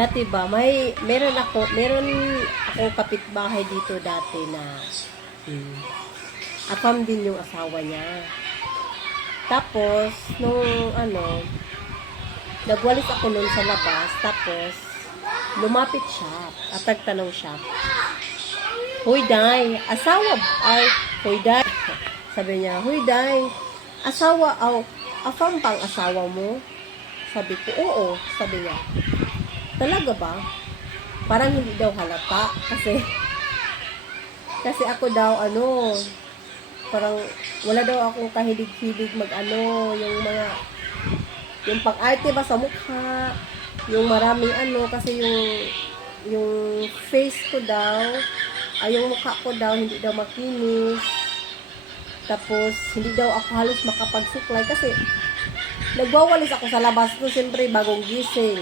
Dati ba, meron akong kapitbahay dito dati na afam din yung asawa niya. Tapos, nagwalis ako nun sa labas, tapos, lumapit siya, at nagtanong siya, Huy, Day, Huy, Day, sabi niya, Huy, Day, afam pang asawa mo? Sabi ko, oo, sabi niya, talaga ba? Parang hindi daw halata, kasi ako daw, parang wala daw akong kahilig-hilig yung pang-arte ba sa mukha, yung maraming kasi yung face ko daw, yung mukha ko daw, hindi daw makinis, tapos hindi daw ako halos makapagsuklay, kasi nagwawalis ako sa labas ko, siyempre bagong gising,